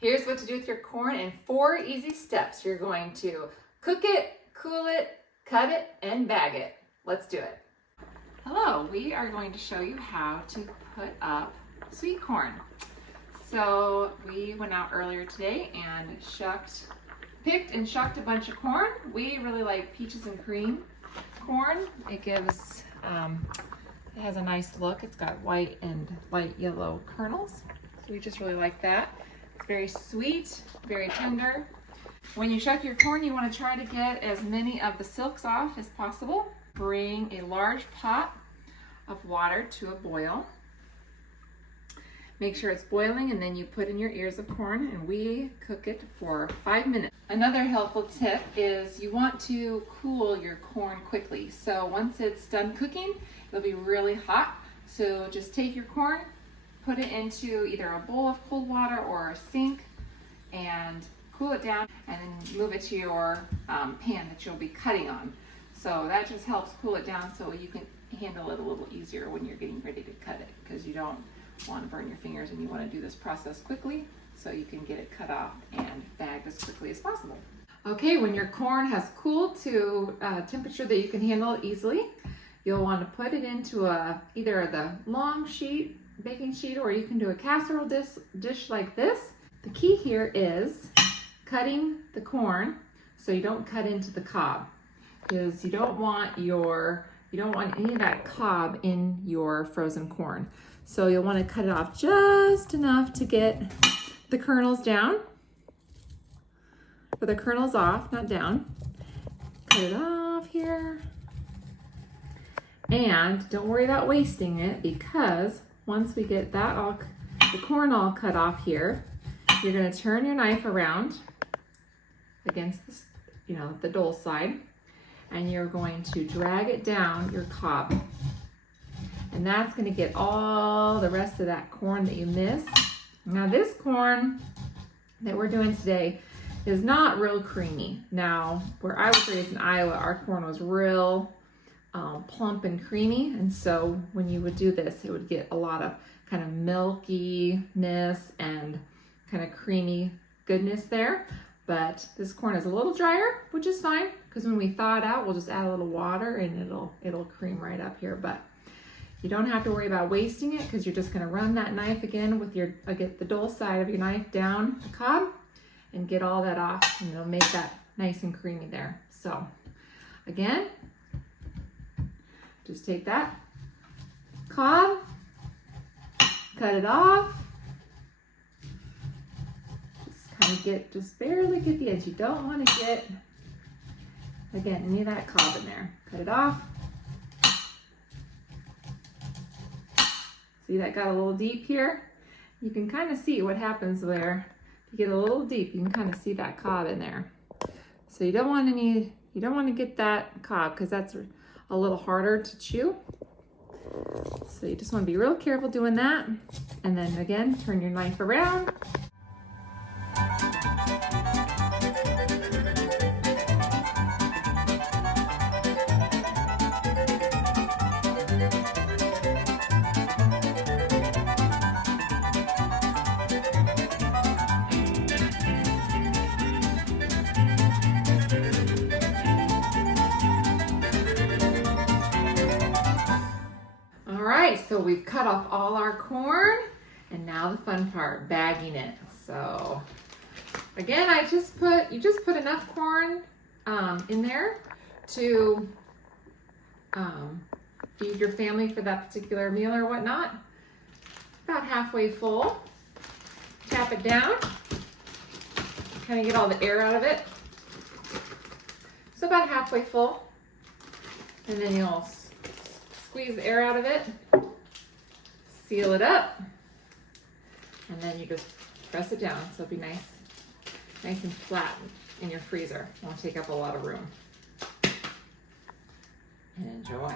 Here's what to do with your corn in 4 easy steps. You're going to cook it, cool it, cut it, and bag it. Let's do it. Hello, we are going to show you how to put up sweet corn. So we went out earlier today and picked and shucked a bunch of corn. We really like peaches and cream corn. It gives, it has a nice look. It's got white and light yellow kernels. So we just really like that. It's very sweet, very tender. When you shuck your corn, you want to try to get as many of the silks off as possible. Bring a large pot of water to a boil. Make sure it's boiling, and then you put in your ears of corn, and we cook it for 5 minutes. Another helpful tip is you want to cool your corn quickly. So once it's done cooking, it'll be really hot. So just take your corn, put it into either a bowl of cold water or a sink, and cool it down, and then move it to your pan that you'll be cutting on. So that just helps cool it down so you can handle it a little easier when you're getting ready to cut it, because you don't want to burn your fingers and you want to do this process quickly so you can get it cut off and bagged as quickly as possible. Okay, when your corn has cooled to a temperature that you can handle it easily, you'll want to put it into either the long sheet, baking sheet, or you can do a casserole dish like this. The key here is cutting the corn so you don't cut into the cob, because you don't want any of that cob in your frozen corn. So you'll want to cut it off just enough to get the kernels down, or the kernels off, not down. Cut it off here. And don't worry about wasting it, because once we get the corn all cut off here, you're going to turn your knife around against this, the dull side, and you're going to drag it down your cob. And that's going to get all the rest of that corn that you missed. Now this corn that we're doing today is not real creamy. Now, where I was raised in Iowa, our corn was real plump and creamy. And so when you would do this, it would get a lot of kind of milkiness and kind of creamy goodness there. But this corn is a little drier, which is fine, because when we thaw it out, we'll just add a little water and it'll cream right up here. But you don't have to worry about wasting it, because you're just going to run that knife again with get the dull side of your knife down the cob and get all that off, and it'll make that nice and creamy there. So again, just take that cob, cut it off, just barely get the edge. You don't want to get, again, any of that cob in there. Cut it off. See, that got a little deep here. You can kind of see what happens there. If you get a little deep, you can kind of see that cob in there. So you don't want to get that cob, because that's a little harder to chew. So you just want to be real careful doing that. And then again, turn your knife around. So we've cut off all our corn, and now the fun part, bagging it. So again, you just put enough corn in there to feed your family for that particular meal or whatnot. About halfway full. Tap it down, kind of get all the air out of it. So about halfway full, and then you'll squeeze the air out of it, seal it up, and then you just press it down so it'll be nice and flat in your freezer. Won't take up a lot of room. And enjoy.